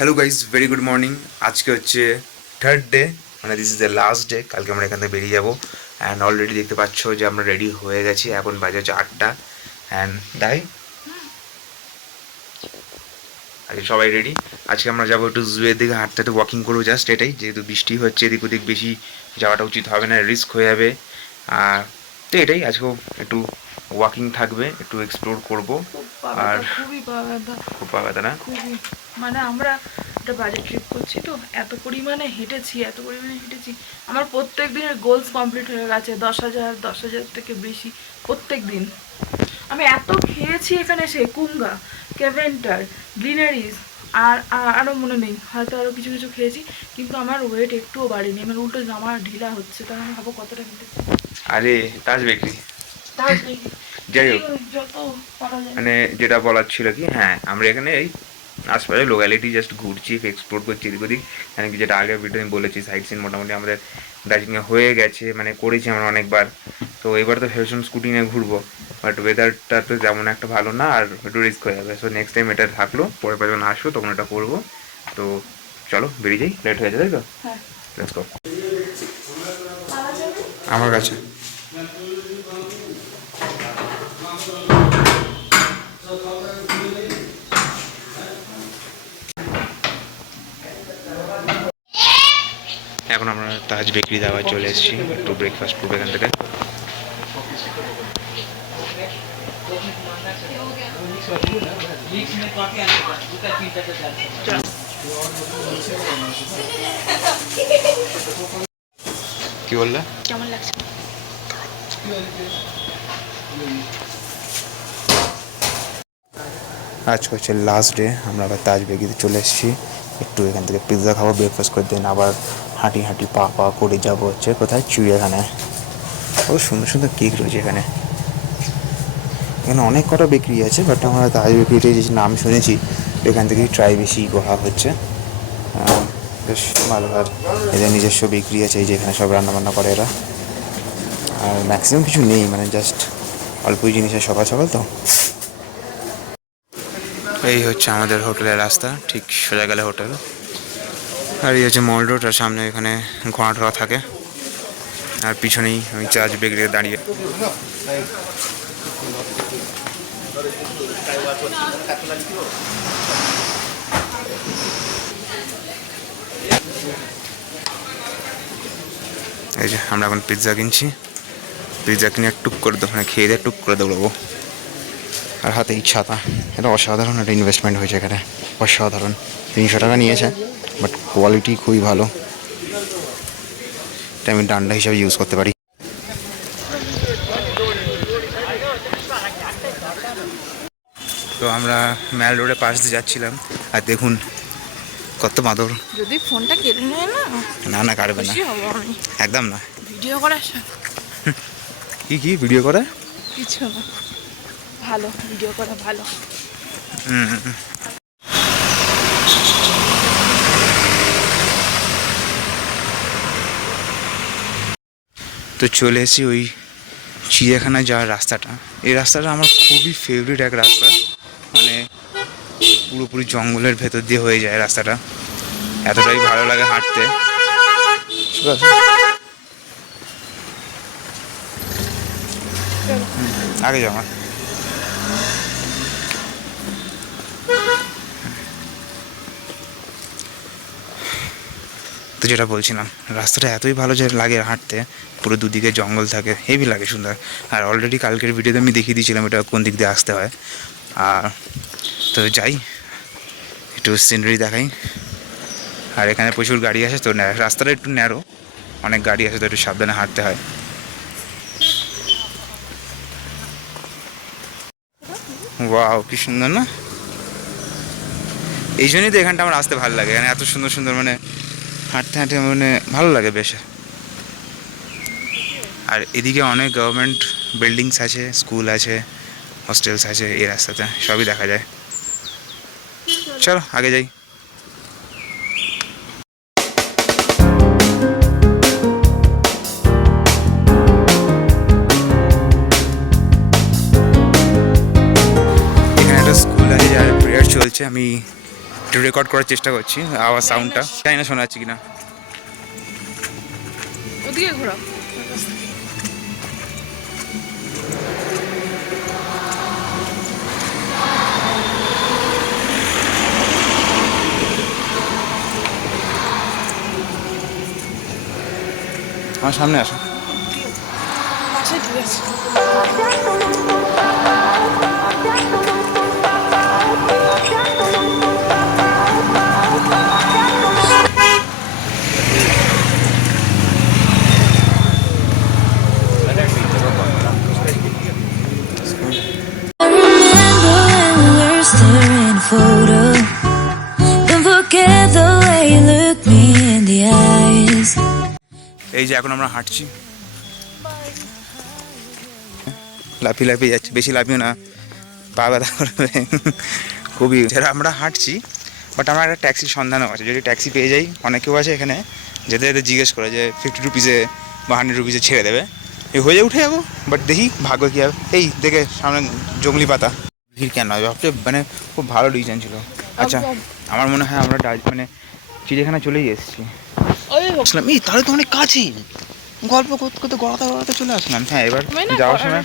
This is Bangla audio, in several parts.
Hello guys, very good morning. আজকে হচ্ছে থার্ড ডে, মানে this is the last day. কালকে আমরা এখান থেকে বেরিয়ে যাবো। অ্যান্ড অলরেডি দেখতে পাচ্ছ যে আমরা রেডি হয়ে গেছি। এখন বাজে হচ্ছে 8টা। অ্যান্ড তাই আজকে সবাই রেডি। আজকে আমরা যাবো একটু জুয়ের দিকে হাঁটতে, একটু ওয়াকিং করবো, জাস্ট এটাই। যেহেতু বৃষ্টি হচ্ছে, এদিক ওদিক বেশি যাওয়াটা উচিত হবে না, রিস্ক হয়ে যাবে। আর তো এটাই, আজকেও একটু ওয়াকিং থাকবে, একটু এক্সপ্লোর করবো। আর খুবই পা ব্যথা, খুব পাবে না, খুবই। মানে আমরা একটা বাজেট ট্রিপ করছি, তো এত পরিমাণে হেঁটেছি। আমার প্রত্যেক দিনের গোলস কমপ্লিট হয়ে গেছে। 10,000 থেকে বেশি প্রত্যেক দিন। আমি এত খেয়েছি এখানে এসে, কুঙ্গা, কেভেন্টার, গ্রিনারিজ, আর আরও মনে নেই, হয়তো আরও কিছু কিছু খেয়েছি, কিন্তু আমার ওয়েট একটুও বাড়েনি। আমার উল্টো জামা ঢিলা হচ্ছে, তাহলে আমি ভাবো কতটা খেতেছি। আরে তাজ বেকরি। যাই হোক, যত পারা যায়। মানে যেটা বলার ছিল কি, হ্যাঁ আমরা এখানে এই আশপাশে লোকালিটি জাস্ট ঘুরছি, এক্সপ্লোর করছি এদিক ওদিক। মানে কি, যেটা আগের ভিডিও আমি বলেছি, সাইট সিন মোটামুটি আমাদের দার্জিলিংয়ে হয়ে গেছে, মানে করেছি আমরা অনেকবার। তো এবার তো ভেবেছিলাম স্কুটি নিয়ে ঘুরবো, বাট ওয়েদারটা তো যেমন একটা ভালো না, আর একটু রিস্ক হয়ে যাবে। সো নেক্সট টাইম এটা থাকলো, পরের বার যখন আসবো তখন এটা করবো। তো চলো বেরিয়ে যাই, লেট হয়ে যাবে, তাই তো? হ্যাঁ, লেটস গো। আমার কাছে এখন আমরা তাজ বেকরি দাওয়ায় চলে এসেছি, একটু ব্রেকফাস্ট করবো এখান থেকে। কি বললে? কেমন লাগছে? আজকে হচ্ছে লাস্ট ডে, আমরা আবার তাজ বেকরিতে চলে এসেছি। একটু এখান থেকে পিৎজা খাবো, ব্রেকফাস্ট করে দিন আবার হাঁটি হাঁটি পা পা করে যাবো হচ্ছে কোথায়, চিড়িয়াখানায়। ও সুন্দর সুন্দর কেক রয়েছে এখানে। এখানে অনেক কটা বেকরি আছে, বাট আমরা তাজ বেকরিতে যে নাম শুনেছি, এখান থেকেই ট্রাই বেশি করা হচ্ছে। বেশ ভালো। আর এদের নিজস্ব বেকরি আছে, এই যে এখানে সব রান্নাবান্না করে এরা। আর ম্যাক্সিমাম কিছু নেই, মানে জাস্ট অল্পই জিনিসের সকাল সকাল তো। এই হচ্ছে আমাদের হোটেলের রাস্তা, ঠিক সোজা গেলে হোটেল। আর এই হচ্ছে মল রোড, আর সামনে এখানে ঘোড়া টোড়া থাকে। আর পিছনেই আমি চার্জ বেকরিতে দাঁড়িয়ে। এই যে আমরা এখন পিৎজা কিনছি, পিৎজা কিনে টুক করে দোকানে খেয়ে দিয়ে টুক করে দৌড়াবো। আর হাতে এই ছাতা, এটা অসাধারণ একটা ইনভেস্টমেন্ট হয়েছে এখানে, অসাধারণ। 300 টাকা নিয়েছে, বাট কোয়ালিটি খুবই ভালো। এটা আমি ডান্ডা হিসাবে ইউজ করতে পারি। তো আমরা ম্যাল রোডের পাশ দিয়ে যাচ্ছিলাম, আর দেখুন কত বাঁদর। যদি ফোনটা কেড়ে নেয় না, না না, কাটবে না, খুশি হবো আমি। একদম না। ভিডিও করার সাথে কি ভিডিও করে? কিছু না, ভালো ভিডিও করা ভালো। তো চলে এসেছি ওই চিড়িয়াখানায় যাওয়ার রাস্তাটা। এই রাস্তাটা আমার খুবই ফেভারিট এক রাস্তা, মানে পুরোপুরি জঙ্গলের ভেতর দিয়ে হয়ে যায় রাস্তাটা, এতটাই ভালো লাগে হাঁটতে। আগে যাওয়া। তো যেটা বলছিলাম, রাস্তাটা এতই ভালো যে লাগে হাঁটতে, পুরো দুদিকে জঙ্গল থাকে, হেভি লাগে, সুন্দর। আর অলরেডি কালকের ভিডিওতে আমি দেখিয়ে দিয়েছিলাম এটা কোন দিক দিয়ে আসতে হয়। আর তো যাই, একটু সিনারি দেখাই। আর এখানে প্রচুর গাড়ি আছে, তো রাস্তাটা একটু ন্যারো, অনেক গাড়ি আছে, তো একটু সাবধানে হাঁটতে হয়। ওয়াও, কি সুন্দর না? এই জন্যই তো এখানটা আমার আসতে ভালো লাগে, এখানে এত সুন্দর সুন্দর, মানে হাঁটতে হাঁটতে মানে ভালো লাগে বেশ। আর এদিকে অনেক গভর্নমেন্ট বিল্ডিংস আছে, স্কুল আছে, হস্টেলস আছে, এই রাস্তাতে সবই দেখা যায়। চলো আগে যাই। এখানে একটা স্কুল আছে যার প্রেয়ার চলছে, আমি একটু রেকর্ড করার চেষ্টা করছি আওয়াজ সাউন্ডটা, জানি না শোনা যাচ্ছে কিনা। ওদিকে ঘোরা। আমার সামনে আসো। আচ্ছা ঠিক আছে। Staring a photo. Don't forget the way you look me in the eyes. এই যে এখন আমরা হাঁটছি, লাফিয়ে লাফিয়ে যাচ্ছি, বেশি লাফিও না, পা ব্যথা করবে খুবই। যারা আমরা হাঁটছি, বাট আমার একটা ট্যাক্সির সন্ধানও আছে, যদি ট্যাক্সি পেয়ে যাই। অনেকেও আছে এখানে যেতে যেতে জিজ্ঞেস করে যে 50 রুপিসে বা 100 রুপিসে ছেড়ে দেবে, এই হয়ে উঠে যাবো। বাট দেখি ভাগ্য কী হবে। এই দেখে সামনে জঙ্গলি পাতা, ভিড় কেন হয় ভাবছে, মানে খুব ভালো ডিসিশন ছিল। আচ্ছা আমার মনে হয় আমরা মানে চিড়িয়াখানা চলেই এসেছি। আসলাম এই তাহলে তো অনেক কাছেই, গল্প করতে করতে গড়াতে গড়াতে চলে আসলাম। হ্যাঁ এবার যাওয়ার সময়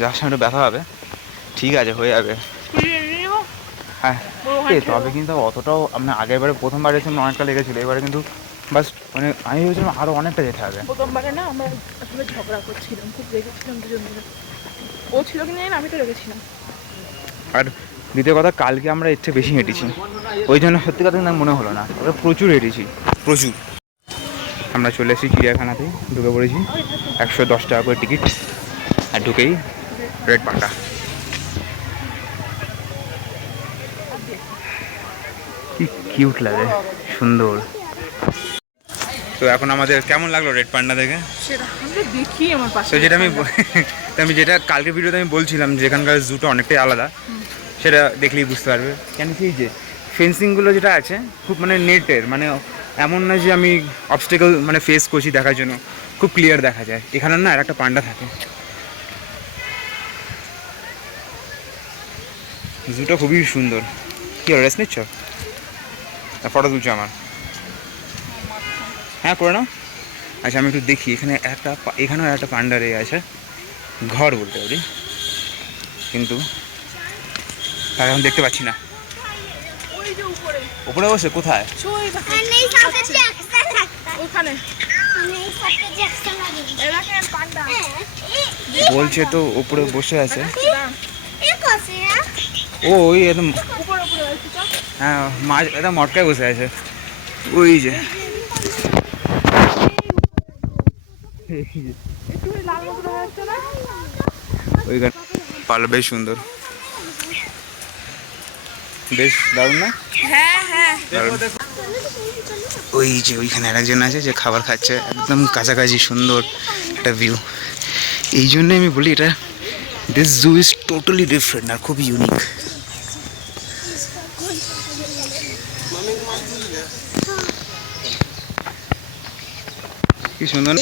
যাওয়ার সময় একটু ব্যথা হবে, ঠিক আছে হয়ে যাবে। হ্যাঁ তবে কিন্তু অতটাও আমরা আগের বারে প্রথমবার এসে অনেকটা লেগেছিলো, এবারে কিন্তু বাস মানে আমি ভেবেছিলাম আরও অনেকটা যেতে হবে। প্রথমবারে না আমরা আসলে ঝগড়া করছিলাম, খুব রেগেছিলাম দুজন মিলে। ও ছিল কি না আমি তো রেগেছিলাম। আর দ্বিতীয় কথা, কালকে আমরা এর চেয়ে বেশি হেঁটেছি, ওই জন্য সত্যি কথা কিন্তু মনে হলো না, আমরা প্রচুর হেঁটেছি প্রচুর। আমরা চলে এসেছি চিড়িয়াখানাতে, ঢুকে পড়েছি, 110 টাকা করে টিকিট, আর ঢুকেই রেড পান্ডা। কি কিউট লাগে, সুন্দর। তো এখন আমাদের কেমন লাগলো রেড পান্ডা দেখে? সেটা আমরা দেখি আমার পাশে। তো যেটা আমি যেটা কালকের ভিডিওতে আমি বলছিলাম যে এখানকার জুটা অনেকটাই আলাদা, সেটা দেখলেই বুঝতে পারবে। কেন কি যে ফেন্সিংগুলো যেটা আছে খুব মানে নেটের, মানে এমন না যে আমি অবস্টেকল মানে ফেস করছি দেখার জন্য, খুব ক্লিয়ার দেখা যায়। এখানে না আর একটা পান্ডা থাকে। জুটা খুবই সুন্দর। কি রেস্ট নিচ্ছ? ফটো তুলছো আমার? হ্যাঁ করে নাও। আচ্ছা আমি একটু দেখি, এখানেও একটা পান্ডা রে আছে, ঘর বলতে পারি, কিন্তু তাকে এখন দেখতে পাচ্ছি না। উপরে বসে কোথায়? বলছে তো উপরে বসে আছে। ও ওই একদম, হ্যাঁ মাছ একদম মটকায় বসে আছে ওই যে। ওইখানে পাল বেশ সুন্দর, বেশ দারুণ না? দারুণ। ওই যে ওইখানে আরেকজন আছে যে খাবার খাচ্ছে, একদম কাছাকাছি সুন্দর একটা ভিউ। এই জন্যে আমি বলি এটা, this zoo is totally different আর খুবই ইউনিক। কি সুন্দর,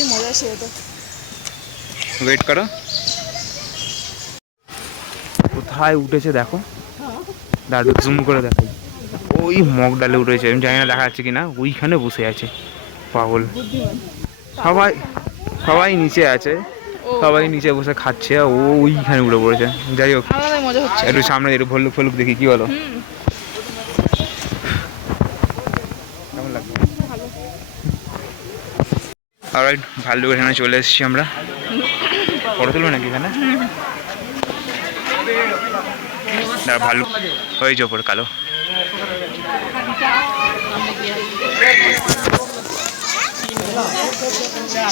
ওয়েট করো, কোথায় উঠেছে দেখো, দাঁড়ো জুম করে দেখাই। ওই মগ ডালে উঠেছে, আমি জানি না দেখা যাচ্ছে কিনা, ওইখানে বসে আছে পাগল। সবাই সবাই নিচে আছে, সবাই নিচে বসে খাচ্ছে, ও ওইখানে উঠে পড়েছে। যাই হোক একটু সামনে একটু ভল্লুক ফল্লুক দেখি, কি বলো? কেমন লাগবে? অলরাইট, ভাল্লুক এখানে চলে এসেছি আমরা। ফটো তুলবে নাকি এখানে? ভাল্লুক হয়েছে ওপর কালো।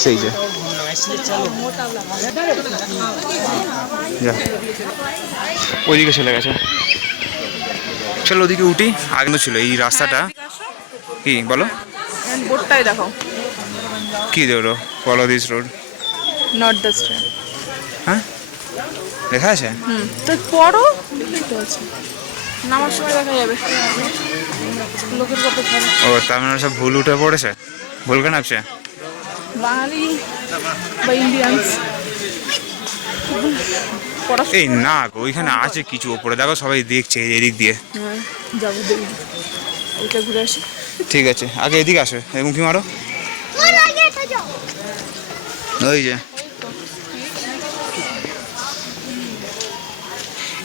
সেই যে ওইদিকে চলে গেছে, চলো ওদিকে উঠি। আগে ছিল এই রাস্তাটা, কি বলো? বোর্ডটাই দেখো, কি ধরো follow this road, not the stand. হ্যাঁ লেখা আছে। তো পড়ো, দেখতে আছে, নামার সময় দেখা যাবে। লোকের কত খারাপ। ও তার মানে সব ভুল উঠে পড়েছে, ভুল কেন আছে? বাঙালি বা ইন্ডিয়ানস পড়াশোনা এই না গো, ওইখানে আছে কিছু ওপরে, দেখো সবাই দেখছে এদিক দিয়ে। হ্যাঁ যাবো, দেখবো, ওইটা ঘুরে আসি। ঠিক আছে, আগে এদিকে আসো, এবং কি মারো, ওই যে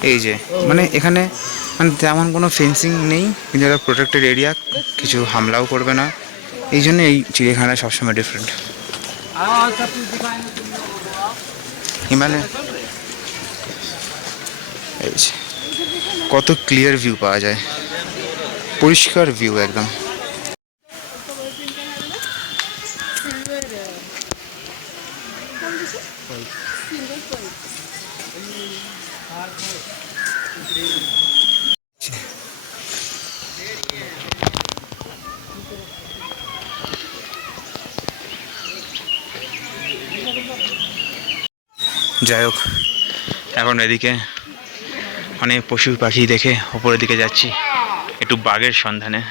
এই যে মানে এখানে মানে তেমন কোনো ফেন্সিং নেই, কিন্তু এটা প্রোটেক্টেড এরিয়া, কিছু হামলাও করবে না, এই জন্য এই চিড়িয়াখানা সবসময় ডিফারেন্ট। হিমালয় এই যে কত ক্লিয়ার ভিউ পাওয়া যায়, পরিষ্কার ভিউ একদম। যাই হোক, এখন এদিকে অনেক পশু পাখি দেখে ওপরের দিকে যাচ্ছি একটু বাঘের সন্ধানে।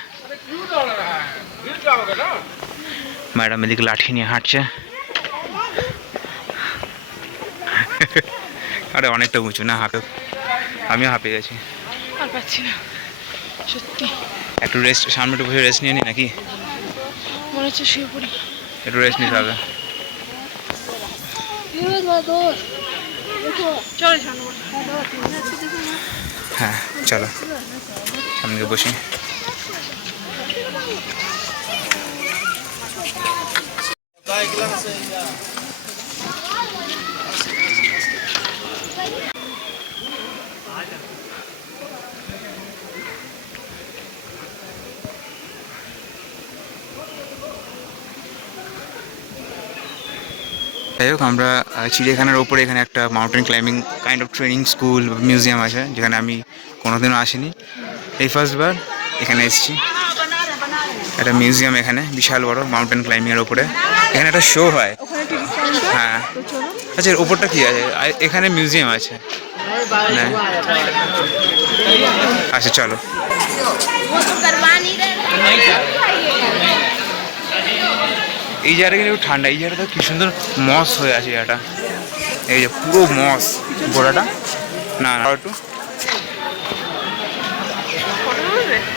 ম্যাডাম এদিকে লাঠি নিয়ে হাঁটছে। আরে অনেকটা উঁচু না, হাঁপে, আমিও হাঁপিয়ে গেছি, আর পাচ্ছি না সত্যি। একটু রেস্ট, সামনে একটু বসে রেস্ট নিয়ে নি নাকি, মনে হচ্ছে শুয়ে পড়ি। একটু রেস্ট নিতে হবে। চলো সামনে বসো। হ্যাঁ চলো সামনে গিয়ে বসি। যাই হোক, আমরা চিড়িয়াখানার ওপরে এখানে একটা mountain climbing kind of training school museum আছে, যেখানে আমি কোনোদিনও আসিনি, এই ফার্স্টবার এখানে এসেছি। একটা মিউজিয়াম এখানে বিশাল বড় মাউন্টেন ক্লাইম্বিংয়ের ওপরে, এখানে একটা শো হয়। হ্যাঁ আচ্ছা, এর ওপরটা কি আছে? এখানে মিউজিয়াম আছে না? আচ্ছা চলো। এই জায়গাটা কিন্তু ঠান্ডা, এই জায়গাটা কি সুন্দর মস হয়ে আছে জায়গাটা, এই যে পুরো মস গোড়াটা। না না একটু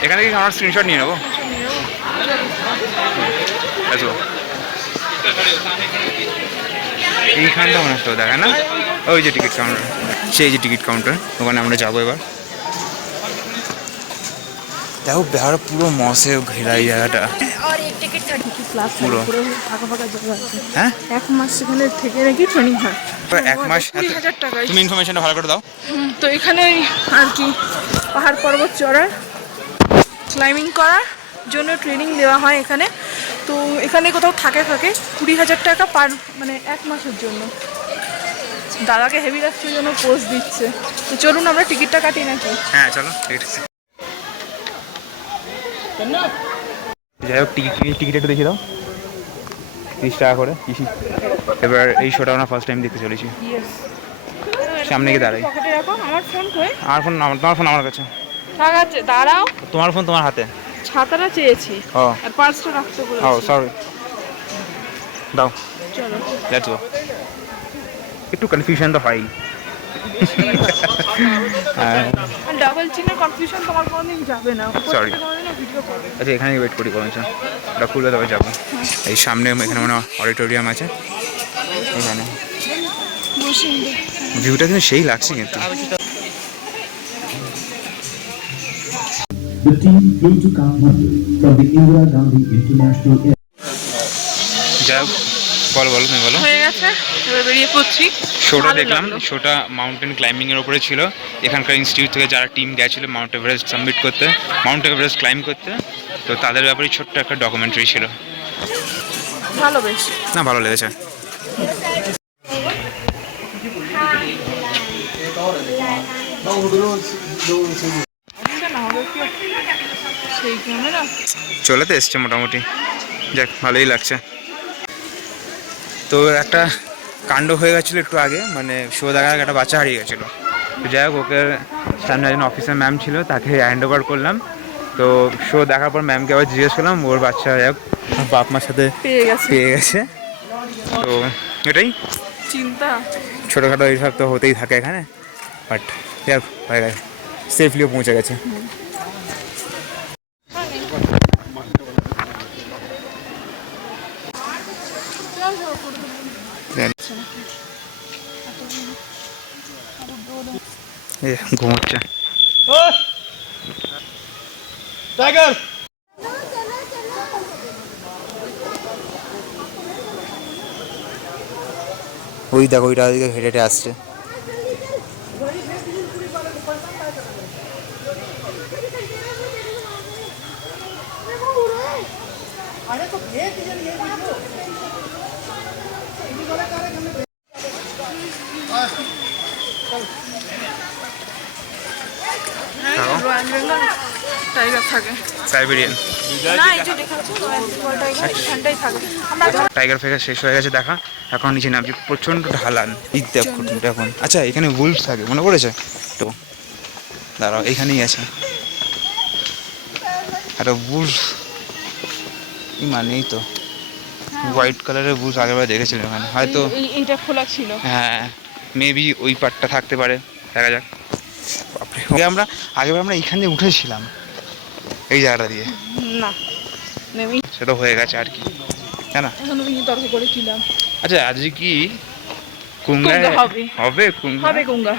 এখানে কি আমার স্ক্রিনশট নিয়ে নেবো। আচ্ছা এইখানটা মনে হচ্ছে দেখা না, ওই যে টিকিট কাউন্টার, সেই যে টিকিট কাউন্টার, ওখানে আমরা যাবো এবার। দেখো বেহারা পুরো মসে ঘেরা এই জায়গাটা পুরো। হ্যাঁ 1 মাস সেখানে থেকে নাকি ট্রেনিং হয়। এক মাস? 20,000 টাকায়। তুমি ইনফরমেশনটা ভালো করে দাও। তো এখানে ওই আর কি পাহাড় পর্বত চড়ার, ক্লাইম্বিং করার জন্য ট্রেনিং দেওয়া হয় এখানে। তো এখানে কোথাও থাকে 20,000 টাকা পার, মানে 1 মাসের জন্য। দাদাকে হেভি লাগছে জন্য পোজ দিচ্ছে। তো চলুন আমরা টিকিটটা কাটি নাকি? হ্যাঁ চলো ঠিক আছে। যাই হোক, টিকিট একটু দেখিয়ে দাও, 30 টাকা করে। এবার এই শোটা আমরা ফার্স্ট টাইম দেখতে চলেছি। সামনে গিয়ে দাঁড়াই। পকেটে রাখো। আমার ফোন কই? আমার ফোন, তোমার ফোন আমার কাছে। ঠিক আছে দাঁড়াও। তোমার ফোন তোমার হাতে। ছাতাটা চেয়েছি, ও আর পার্সটা রাখতে ও বলেছি। সরি, দাও চলো লেটস গো। একটু কনফিউশন তো হয়। ডাবল চিনের কনফিউশন তোমার কোনোদিন যাবে না। Sorry. ভিডিও করবে। আচ্ছা এখানে ওয়েট করি কমেছে, ওটা খুলে তবে যাবো। এই সামনে এখানে মানে অডিটোরিয়াম আছে, এখানে বসে ভিউটা কিন্তু সেই লাগছে কিন্তু। The team flew to Kathmandu from the Indira Gandhi International Airport. যাই হোক, বলো তুমি বলো। হয়ে গেছে, এবার বেরিয়ে পড়ছি। শোটা ভালো দেখলাম, লাগলো। শোটা মাউন্টেন ক্লাইম্বিংয়ের ওপরে ছিল। এখানকার ইনস্টিটিউট থেকে যারা টিম গেছিলো মাউন্ট এভারেস্ট সাবমিট করতে, মাউন্ট এভারেস্ট ক্লাইম্ব করতে, তো তাদের ব্যাপারে ছোট্ট একটা ডকুমেন্টারি ছিল। ভালো বেশ। না ভালো লেগেছে। সেই ক্যামেরা চলে তো এসছে মোটামুটি, যাক ভালোই লাগছে। তো একটা কাণ্ড হয়ে গেছিলো একটু আগে, মানে শো দেখার আগে একটা বাচ্চা হারিয়ে গেছিলো। তো যাই হোক, ওকে সামনে একজন অফিসার ম্যাম ছিল, তাকে হ্যান্ড ওভার করলাম। তো শো দেখার পর ম্যামকে আবার জিজ্ঞেস করলাম, ওর বাচ্চা যাই হোক বাপ মার সাথে পেয়ে গেছে। তো এটাই চিন্তা। ছোটোখাটো এইসব তো হতেই থাকে এখানে। বাট হয়ে গেছে, সেফলিও পৌঁছে গেছে। ঘুমোচ্ছে। ওই দেখো ওইটা ওইদিকে হেঁটে হেঁটে আসছে। রয়্যাল বেঙ্গল টাইগার থাকে, সাইবেরিয়ান না এই যে দেখাচ্ছি রয়্যাল বেঙ্গল টাইগার এখানটাই থাকে। আমরা টাইগার ফেগার শেষ হয়ে গেছে দেখা, এখন নিচে নামছি। প্রচণ্ড ঢালান, এই দেখো এখন। আচ্ছা এখানে উলফ থাকে, মনে পড়েছে তো, দাঁড়াও এখানেই আছে একটা উলফ, মানেই তো হোয়াইট কালারের বুশ আগেরবার দেখেছিলাম এখানে, হয়তো এইটা খোলা ছিল। হ্যাঁ মেবি ওই পার্টটা থাকতে পারে, দেখা যাক। বাপরে, আমরা আগেবার আমরা এইখান দিয়ে উঠেছিলাম এই জায়গাটা দিয়ে, না নেমেই সে তো হয়ে গেছে আর কি, তাই না? এখন আমি তর্ক করেছিলাম। আচ্ছা আজকে কি কুঙ্গা হবে, হবে কুঙ্গা হবে কুঙ্গা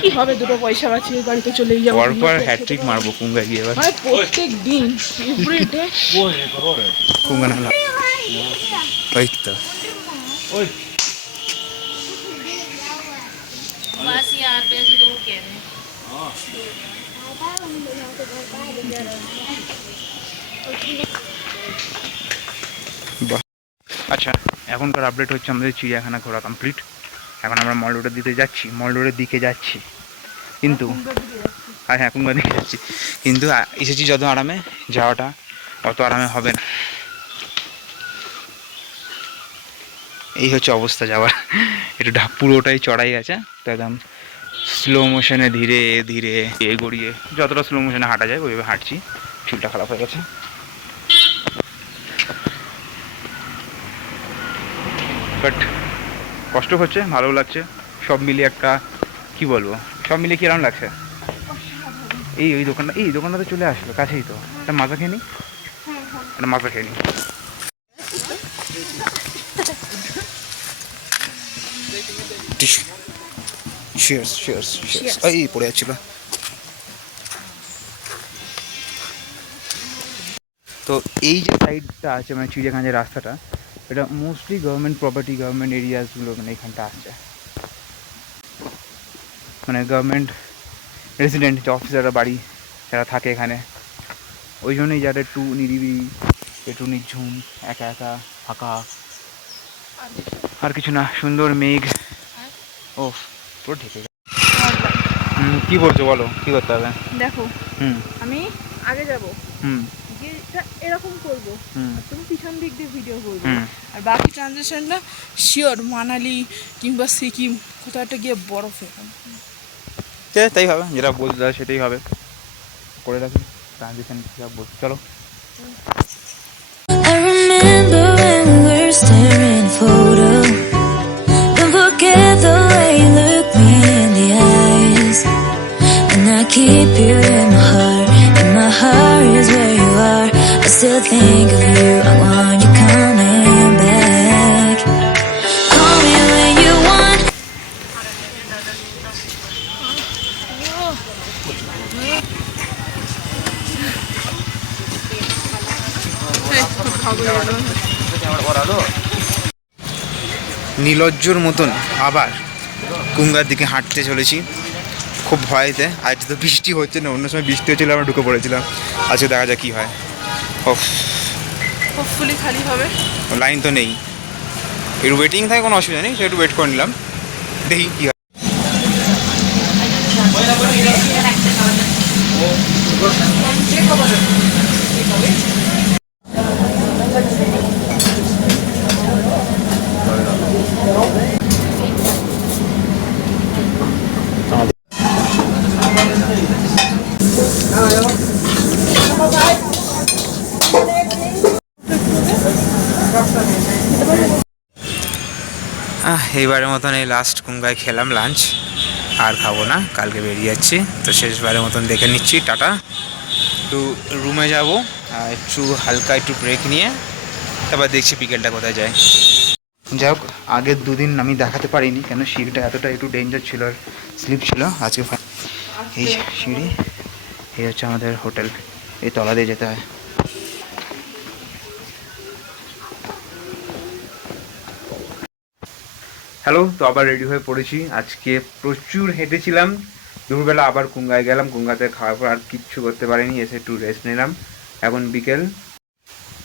কি হবে, দুটো পয়সা বাঁচিয়ে বাড়িতে চলেই যাবো। পরপর হ্যাট্রিক মারবো কুঙ্গা গিয়ে এবার, মানে প্রত্যেক দিন এভরিডে কুঙ্গা না ওই তো। बस यार वैसे तो वो कह रहे हैं বাহ, আচ্ছা এখনকার আপডেট হচ্ছে আমাদের চিড়িয়াখানা ঘোরা কমপ্লিট। এখন আমরা মল রোডের দিকে যাচ্ছি, কিন্তু হ্যাঁ কুঙ্গা দিকে যাচ্ছি, কিন্তু এসেছি যত আরামে, যাওয়াটা অত আরামে হবে না। এই হচ্ছে অবস্থা যাওয়ার, একটু পুরোটাই চড়াই আছে তো, একদম স্লো মোশনে ধীরে ধীরে গড়িয়ে যতটা স্লো মোশনে হাঁটা যায় ওইভাবে হাঁটছি। চুলটা খারাপ হয়ে গেছে, বাট কষ্ট হচ্ছে, ভালো লাগছে, সব মিলিয়ে একটা কি বলবো, সব মিলিয়ে কিরম লাগছে। এই দোকানটাতে চলে আসলো, কাছেই তো, একটা মাজা খেয়ে নিই, একটা মাজা খেয়ে নিই। এই পড়ে যাচ্ছিল। তো এই যে সাইডটা আছে মানে চিড়িয়াখানা যে রাস্তাটা, এটা মোস্টলি গভর্নমেন্ট প্রপার্টি, গভর্নমেন্ট এরিয়াসগুলো মানে এখানটা আসছে, মানে গভর্নমেন্ট রেসিডেন্ট যে অফিসাররা বাড়ি যারা থাকে এখানে, ওই জন্যই যারা একটু নিরিবিলি, একটু নিঝুম, একা একা ফাঁকা, আর কিছু না, সুন্দর মেঘ। ও পুরো ঠিক আছে। কি বলছো বলো, কি করতে হবে? দেখো আমি আগে যাব, হুম গিয়ে এরকম করব, আর তুমি পিছন দিক দিয়ে ভিডিও করবে, হুম আর বাকি ট্রানজিশনটা শিওর মানালি কিংবা সিকিম কোথাও একটা গিয়ে বরফে। তাই হবে, যেটা বলতে দাও সেটাই হবে, করে রাখি ট্রানজিশন যা বল। চলো। I remember when we were staring photo. Don't forget the way you look me in the eyes. And I keep you in my heart. And my heart is where you are. I still think of you. I want you coming back. Call me when you want. নীলজ্জর মতন আবার কুঙ্গার দিকে হাঁটতে চলেছি, খুব ভয়তে। আজ তো বৃষ্টি হচ্ছে না, অন্য সময় বৃষ্টি হচ্ছিল, আমরা ঢুকে পড়েছিলাম। আজকে দেখা যাক কী হয়। হোপফুলি খালি হবে, লাইন তো নেই, একটু ওয়েটিং থাকে, কোনো অসুবিধা নেই, একটু ওয়েট করে নিলাম, দেখি কী হয়। এইবারের মতন এই লাস্ট কুঙ্গায় খেলাম লাঞ্চ, আর খাবো না, কালকে বেরিয়ে যাচ্ছি। তো শেষবারের মতন দেখে নিচ্ছি টাটা। একটু রুমে যাব, একটু হালকা একটু ব্রেক নিয়ে তারপর দেখছি বিকেলটা কোথায় যায়। যাই হোক, আগের দুদিন আমি দেখাতে পারিনি কেন সিঁড়িটা এতটা একটু ডেঞ্জার ছিল আর স্লিপ ছিল। আজকে এই সিঁড়ি, এই হচ্ছে আমাদের হোটেল, এই তলা দিয়ে যেতে হয়। হ্যালো, তো আবার রেডি হয়ে পড়েছি। আজকে প্রচুর হেঁটেছিলাম, দুপুরবেলা আবার কুঙ্গায় গেলাম, কুঙ্গাতে খাওয়ার পর আর কিচ্ছু করতে পারিনি, এসে একটু রেস্ট নিলাম। এখন বিকেল,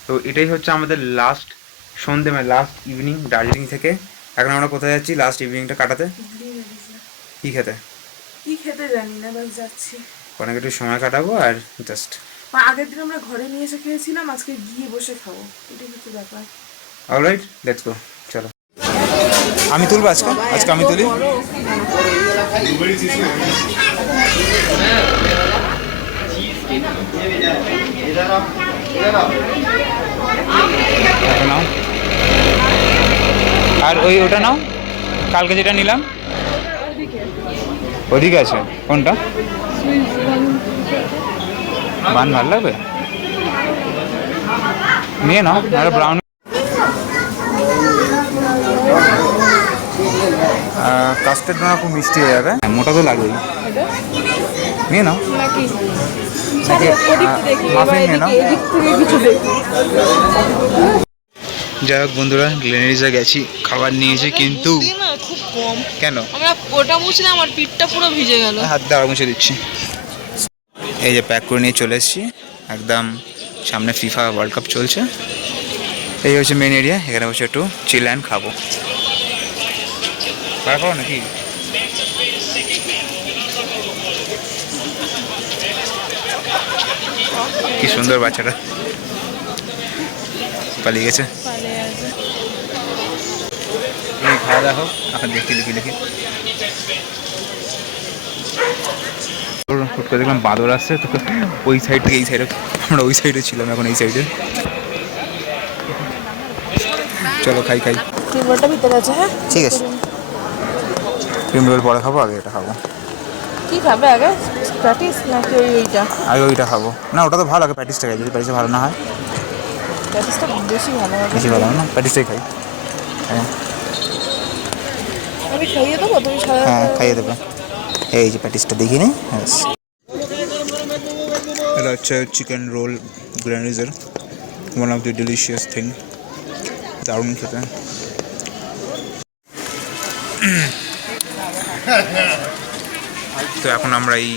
তো এটাই হচ্ছে আমাদের লাস্ট সন্ধে, মানে লাস্ট ইভিনিং দার্জিলিং থেকে। এখন আমরা কোথায় যাচ্ছি লাস্ট ইভিনিংটা কাটাতে? কী খেতে? কি খেতে জানি না, বাস যাচ্ছি। অনেক একটু সময় কাটাবো আর জাস্ট। আগের দিন আমরা ঘরে নিয়ে এসে খেয়েছিলাম, আজকে গিয়ে বসে খাবো, এটাই হচ্ছে ব্যাপার। অলরাইট, লেটস গো, চলো। আমি তুলবো আজকে, আজকে আমি তুলি। নাও, আর ওটা নাও, কালকে যেটা নিলাম ওদিকে আছে। কোনটা বান ভালো লাগবে? নিয়ে নাও, আর ব্রাউন কাস্টার্ড না খুব মিষ্টি হয়ে যাবে, মোটা তো লাগবেই। নিয়ে নাও, মাফিন নিয়ে নাও। যাই হোক বন্ধুরা, গ্লেনারিসে গেছি, খাবার নিয়েছি কিন্তু খুব কম। কেন? আমরা ওটা মুছলাম, আমার পিঠটা পুরো ভিজে গেল। হাত দ্বারা মুছে দিচ্ছি। এই যে প্যাক করে নিয়ে চলে এসেছি, একদম সামনে ফিফা ওয়ার্ল্ড কাপ চলছে। এই হচ্ছে মেন এরিয়া, এখানে বসে একটু চিল অ্যান্ড খাবো। খাবো নাকি? কি সুন্দর বাচ্চাটা পালিয়ে গেছে। খাওয়া দাওয়া হোক, এখন দেখি লিখি লিখি। হুট করে দেখলাম বাঁদর আসছে, তো ওই সাইড থেকে এই সাইডে, আমরা ওই সাইডে ছিলাম, এখন এই সাইডে। চলো খাই খাই। ক্রিম রোলটা ভিতরে আছে। হ্যাঁ ঠিক আছে, ক্রিম রোল পরে খাবো, আগে এটা খাবো। কি খাবে আগে, প্যাটিস নাকি ওইটা? আগে ওইটা খাবো না, ওটা তো ভালো লাগে, প্যাটিসটা খাই। যদি প্যাটিসটা ভালো না হয়, প্যাটিসটা বেশি ভালো হবে। বেশি ভালো না, প্যাটিসটাই খাই। হ্যাঁ আমি খাইয়ে দেবো, তুমি হ্যাঁ খাইয়ে দেবে। এই যে প্যাটিসটা দেখি নি। এটা হচ্ছে চিকেন রোল, গ্লেনারিসের one of the delicious thing, দারুণ খেতে। তো এখন আমরা এই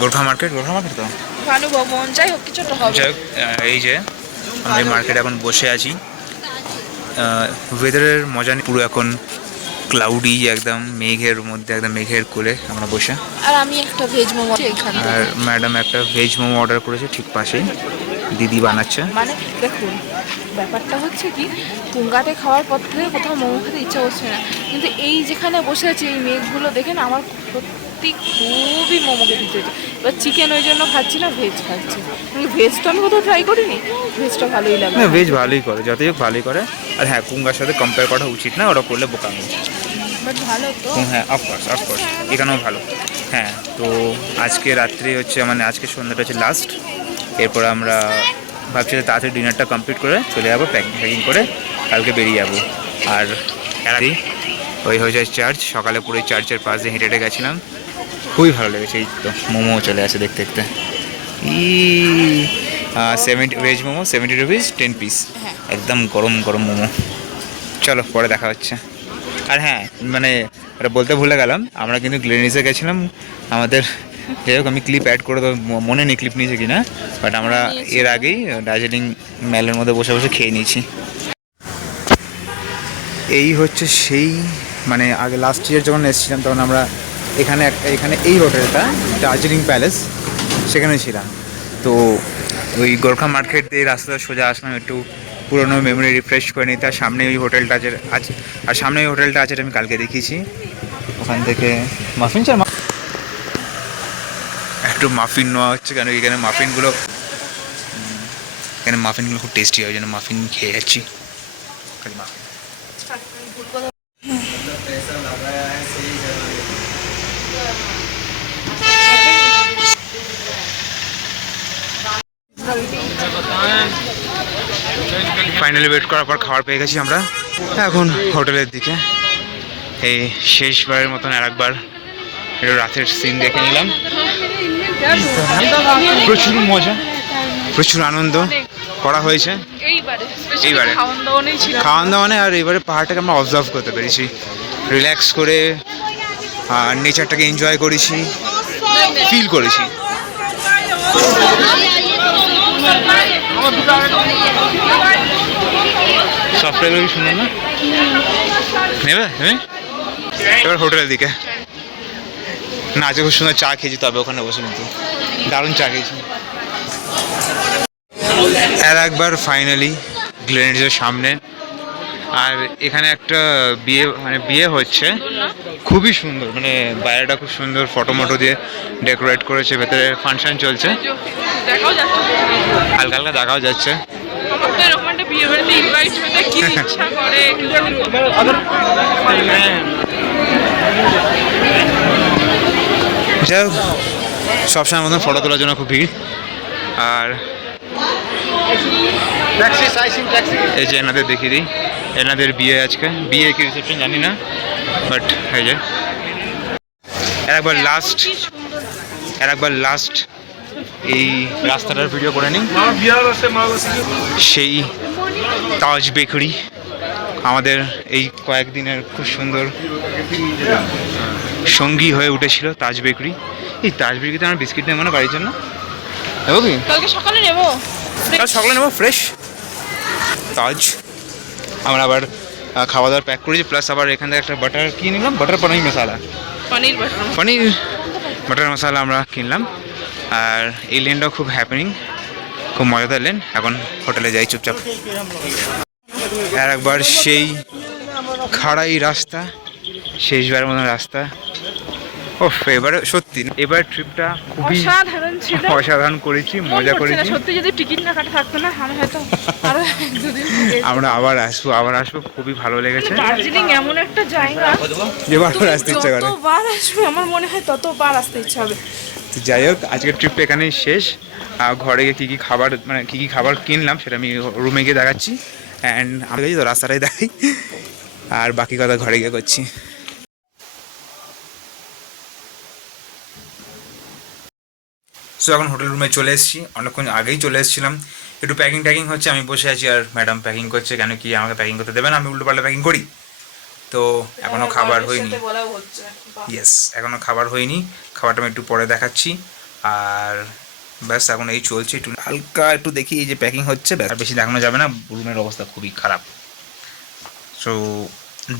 গোর্খা মার্কেট তো ভানু ভবন যাই হোক কিছু একটা হবে। যাই হোক, এই যে আমরা এই মার্কেটে এখন বসে আছি। ওয়েদারের মজা নেই, পুরো এখন ক্লাউডি, একদম মেঘের মধ্যে, একদম মেঘের কোলে আমরা বসে। আর আমি একটা ভেজ মোমো এখানে, আর ম্যাডাম একটা ভেজ মোমো অর্ডার করেছে, ঠিক পাশেই দিদি বানাচ্ছে। মানে দেখুন ব্যাপারটা হচ্ছে কি, তুঙ্গাতে খাওয়ার পর থেকে কোথাও মোমো খেতে ইচ্ছা করছে না, কিন্তু এই যেখানে বসে আছি এই মেঘগুলো দেখে না আমার সত্যি খুবই মোমো খেতে ইচ্ছে হচ্ছে। এবার চিকেন ওই জন্য খাচ্ছি না, ভেজ খাচ্ছি। ভেজটা আমি কোথাও ট্রাই করিনি, ভেজটা ভালোই লাগে। হ্যাঁ ভেজ ভালোই করে, যতই হোক ভালোই করে। আর হ্যাঁ, কুঙ্গার সাথে কম্পেয়ার করা উচিত না, ওরা করলে বোকামি। বাট ভালো তো। হ্যাঁ অফকোর্স এখানেও ভালো। হ্যাঁ, তো আজকে রাত্রি হচ্ছে, মানে আজকে সন্ধ্যাটা হচ্ছে লাস্ট। এরপর আমরা ভাবছি যে তাড়াতাড়ি ডিনারটা কমপ্লিট করে চলে যাবো, প্যাকিং করে কালকে বেরিয়ে যাবো। আর ওই হয়ে যায় চার্চ, সকালে পুরো চার্চের পাশ দিয়ে হেঁটে হেঁটে গেছিলাম, খুবই ভালো লেগেছে। এই তো মোমো চলে আসে দেখতে দেখতে। 70 ভেজ মোমো 70 রুপিস 10 পিস, একদম গরম গরম মোমো। চলো পরে দেখা হচ্ছে। আর হ্যাঁ, মানে এটা বলতে ভুলে গেলাম, আমরা কিন্তু গ্লেনারিসে গেছিলাম। আমাদের যাই হোক, আমি ক্লিপ অ্যাড করে দেবো, মনে নেই ক্লিপ নিয়েছি কিনা, বাট আমরা এর আগেই দার্জিলিং মেলের মধ্যে বসে বসে খেয়ে নিয়েছি। এই হচ্ছে সেই, মানে আগে লাস্ট ইয়ার যখন এসেছিলাম তখন আমরা এখানে এই হোটেলটা দার্জিলিং প্যালেস, সেখানে ছিলাম। তো ওই গোর্খা মার্কেট দিয়ে রাস্তাটা সোজা আসলাম, একটু পুরোনো মেমোরি রিফ্রেশ করে নিতে। আর সামনে ওই হোটেলটা আছে, আর সামনে ওই হোটেলটা আছে, আমি কালকে দেখিয়েছি। ওখান থেকে মাফিন চাই, একটু মাফিন নেওয়া হচ্ছে, কেন এখানে মাফিনগুলো খুব টেস্টি হয়, ওই জন্য মাফিন খেয়ে যাচ্ছি। ফাইনালি ওয়েট করার পর খাবার পেয়ে গেছি আমরা। এখন হোটেলের দিকে এই শেষবারের মতন আর একবার একটু রাতের সিন দেখে নিলাম। প্রচুর মজা, প্রচুর আনন্দ করা হয়েছে এইবারে খাওয়ান দাওয়ানে। আর এবারে পাহাড়টাকে আমরা অবজার্ভ করতে পেরেছি, রিল্যাক্স করে নেচারটাকে এনজয় করেছি, ফিল করেছি। সফটওয়্যার শুনলেন না নেবে হ্যাঁ। এবার হোটেলের দিকে না, আজকে খুব সুন্দর চা খেয়েছি, তবে ওখানে বসে কিন্তু দারুণ চা খেয়েছি। আর একবার ফাইনালি গ্লেনেডসের সামনে, আর এখানে একটা বিয়ে হচ্ছে, খুবই সুন্দর, মানে বাইরেটা খুব সুন্দর, ফটো মটো দিয়ে ডেকোরেট করেছে, ভেতরে ফাংশন চলছে, হালকা হালকা দেখাও যাচ্ছে। যাই হোক, সবসময় মতন ফটো তোলার জন্য খুব ভিড়। আর এই যে এনাদের দেখিয়ে দিই, এনাদের বিয়ে আজকে, বিয়ে কি রিসেপশন জানি না, বাট এই যে একবার লাস্ট এই রাস্তাটার ভিডিও করে নিই। সেই তাজ বেকারি আমাদের এই কয়েকদিনের খুব সুন্দর সঙ্গী হয়ে উঠেছিল, তাজ বেকারি। এই তাজ বেকারিতে আমার বিস্কিট নেবো না বাড়ির জন্য, নেবো কি? কালকে সকালে নেবো, কাল সকালে নেবো ফ্রেশ তাজ। আমরা আবার খাওয়া দাওয়ার প্যাক করেছি, প্লাস আবার এখান থেকে একটা বাটার কিনে নিলাম, বাটার পনির মশালা, পনির বাটার মশালা আমরা কিনলাম। আর এই লেনটাও খুব হ্যাপেনিং, খুব মজাদার লেন। এখন হোটেলে যাই চুপচাপ। আর একবার সেই খাড়াই রাস্তা, শেষবার মতন রাস্তা। ও এবারে সত্যি এবার ট্রিপটা খুবই অসাধারণ ছিল, অসাধারণ করেছি, মজা করেছি। সত্যি যদি টিকিট না কাটা থাকতো না, আমি হয়তো আরো দুদিন আমরা আবার আসবো, খুবই ভালো লেগেছে। দার্জিলিং এমন একটা জায়গা যে বারবার আসতে ইচ্ছা করে, যতবার আসবে আমার মনে হয় ততবার আসতে ইচ্ছা হবে। তো যাই হোক, আজকের ট্রিপটা এখানেই শেষ। ঘরে গিয়ে কী কী খাবার কিনলাম সেটা আমি রুমে গিয়ে দেখাচ্ছি। অ্যান্ড আমি গেছি তো রাস্তাটাই দেখাই, আর বাকি কথা ঘরে গিয়ে করছি। সো এখন হোটেল রুমে চলে এসেছি, অনেকক্ষণ আগেই চলে এসেছিলাম। একটু প্যাকিং ট্যাকিং হচ্ছে, আমি বসে আছি আর ম্যাডাম প্যাকিং করছে। কেন কি আমাকে প্যাকিং করতে দেবে না, আমি উল্টোপাল্টা প্যাকিং করি। তো এখনও খাবার হয়নি, ইয়েস এখনও খাবার হয়নি, খাবারটা আমি একটু পরে দেখাচ্ছি। আর ব্যাস এখন এই চলছে, একটু হালকা একটু দেখি এই যে প্যাকিং হচ্ছে, আর বেশি দেখানো যাবে না, রুমের অবস্থা খুবই খারাপ। সো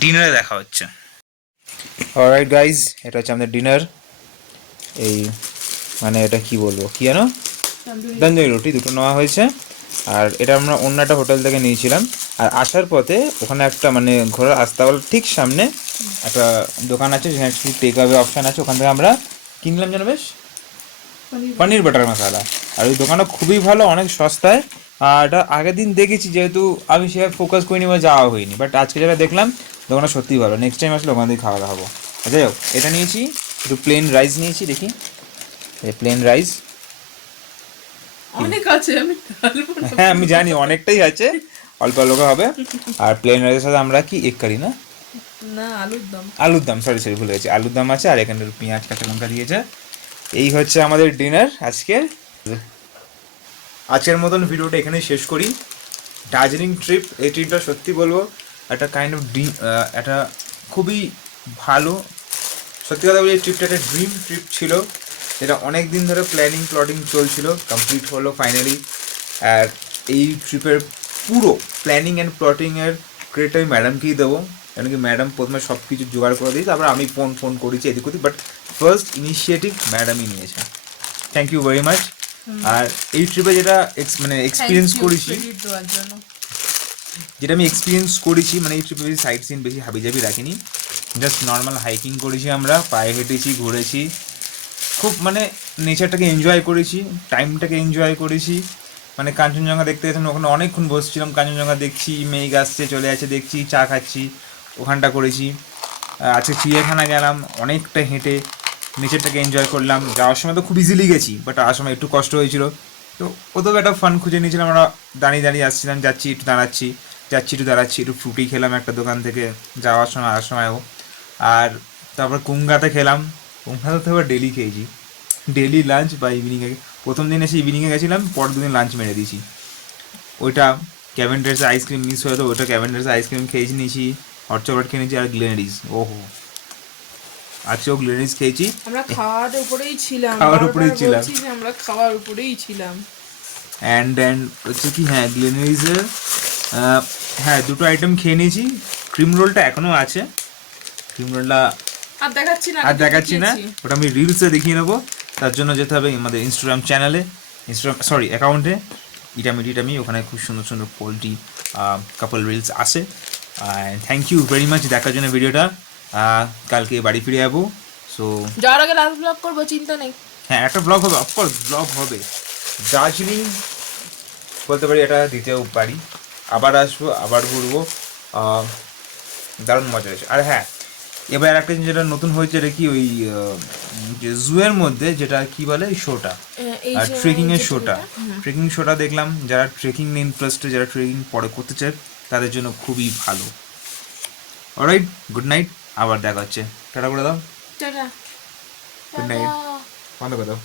ডিনারে দেখা হচ্ছে। অলরাইট গাইজ, এটা হচ্ছে আমাদের ডিনার। এই মানে এটা কি বলবো, কি জানো, তন্দুরি রুটি দুটো নেওয়া হয়েছে। আর এটা আমরা অন্য একটা হোটেল থেকে নিয়েছিলাম। আর আসার পথে ওখানে একটা মানে ঘোরার আস্তাবল ঠিক সামনে একটা দোকান আছে, যেখানে শুধু টেক অ্যাওয়ে অপশান আছে, ওখান থেকে আমরা কিনলাম যেন বেশ পনির বাটার মশালা। আর ওই দোকানটা খুবই ভালো, অনেক সস্তায়। আর এটা আগের দিন দেখেছি, যেহেতু আমি সেভাবে ফোকাস করিনি বা যাওয়া হয়নি, বাট আজকে যেটা দেখলাম দোকানটা সত্যিই ভালো। নেক্সট টাইম আসলে ওখান থেকে খাওয়া দাওয়া হবো। যাই হোক, এটা নিয়েছি, একটু প্লেন রাইস নিয়েছি, দেখি প্লেন রাইস অনেক আছে, হ্যাঁ আমি জানি অনেকটাই আছে, অল্প অল্প হবে। আর প্লেন রাইসের সাথে আমরা কি এগ কারি না আলুর দম সরি ভুলে গেছি, আলুর দম আছে। আর এখানে পেঁয়াজ কাঁচা লঙ্কা দিয়েছে। এই হচ্ছে আমাদের ডিনার আজকের মতন। ভিডিওটা এখানেই শেষ করি। দার্জিলিং ট্রিপ, এই ট্রিপটা সত্যি বলবো একটা কাইন্ড অফ একটা খুবই ভালো, সত্যি কথা বলি এই ট্রিপটা একটা ড্রিম ট্রিপ ছিল, যেটা অনেক দিন ধরে প্ল্যাটিং চলছিল, কমপ্লিট হলো ফাইনালি। আর এই ট্রিপের পুরো প্ল্যানিং অ্যান্ড প্লটিংয়ের ক্রেডিট আমি ম্যাডামকেই দেবো, কেন কি ম্যাডাম প্রথমে সব কিছু জোগাড় করে দিই, তারপর আমি ফোন করেছি এদিক ওদিক, বাট ফার্স্ট ইনিশিয়েটিভ ম্যাডামই নিয়েছে। Thank you very much. আর এই ট্রিপে যেটা মানে এক্সপিরিয়েন্স করেছি, মানে এই ট্রিপে বেশি সাইট সিন বেশি হাবিজাবি রাখিনি, জাস্ট নর্মাল হাইকিং করেছি, আমরা পায়ে হেঁটেছি, ঘুরেছি, খুব মানে নেচারটাকে এনজয় করেছি, টাইমটাকে এনজয় করেছি। মানে কাঞ্চনজঙ্ঘা দেখতে গেছিলাম, ওখানে অনেকক্ষণ বসছিলাম, কাঞ্চনজঙ্ঘা দেখছি, মেঘ আসছে চলে আছে দেখছি, চা খাচ্ছি, ওখানটা করেছি। আজকে চিড়িয়াখানা গেলাম, অনেকটা হেঁটে নেচারটাকে এনজয় করলাম। যাওয়ার সময় তো খুব ইজিলি গেছি, বাট আসার সময় একটু কষ্ট হয়েছিল। তো তো ওদেরও একটা ফান খুঁজে নিয়েছিলাম, আমরা দাঁড়িয়ে দাঁড়িয়ে আসছিলাম, যাচ্ছি একটু দাঁড়াচ্ছি, একটু ফ্রুটি খেলাম একটা দোকান থেকে যাওয়ার সময় আসার সময়ও। আর তারপর কুমগাতে খেলাম, কুমগাতে তো আবার ডেলি খেয়েছি, ডেলি লাঞ্চ বা ইভিনিংয়ে। প্রথম দিন এসে ইভিনিংয়ে গেছিলাম, পরের দুদিন লাঞ্চ মেরে দিয়েছি। ওইটা ক্যাভেন্ডার্সের আইসক্রিম মিস হয়ে তো ওইটা ক্যাভেন্ডার্সের আইসক্রিম খেয়েছি নিয়েছি, হট চকলেট খেয়ে নিয়েছি আর গ্লেনারিজ। ওহো, আজকেও গ্লেনারিজ খেয়েছি। আমরা খাওয়ার উপরেই ছিলাম, খাওয়ার উপরেই বারবার ছিলাম। বলছি যে আমরা খাওয়ার উপরেই ছিলাম। অ্যান্ড হচ্ছে কি, হ্যাঁ গ্লেনারিজের হ্যাঁ দুটো আইটেম খেয়ে নিয়েছি। ক্রিম রোলটা এখনও আছে, ক্রিম রোলটা আর দেখাচ্ছি না, আর দেখাচ্ছি না, খেয়েছি। ওটা আমি রিলসে দেখিয়ে নেবো। তার জন্য যেতে হবে আমাদের ইনস্টাগ্রাম চ্যানেলে, অ্যাকাউন্টে ইটামি, ওখানে খুব সুন্দর সুন্দর পোল্ট্রি কাপল রিলস আসে। থ্যাংক ইউ ভেরি মাচ দেখার জন্য ভিডিওটা। কালকে বাড়ি ফিরে যাবো। সো যাওয়ার আগে লাস্ট ব্লগ করবো, চিন্তা নেই। হ্যাঁ একটা ব্লগ হবে, অফকোর্স ব্লগ হবে। দার্জিলিং বলতে পারি এটা দ্বিতীয় বাড়ি, আবার আসবো, আবার ঘুরবো, দারুণ মজা হয়েছে। আর হ্যাঁ, এবার একটা জিনিস যেটা নতুন হয়েছে, এটা কি ওই যে জুয়ের মধ্যে যেটা কি বলে শোটা, আর ট্রেকিংয়ের শোটা, ট্রেকিং শোটা দেখলাম। যারা ট্রেকিং নিয়ে ইন্টারেস্টেড, যারা ট্রেকিং পরে করতে চায় তাদের জন্য খুবই ভালো। অলরাইট, গুড নাইট, আবার দেখা হচ্ছে, টাটা করে দাও, টাটা। গুড নাইট, বন্ধ করে দাও।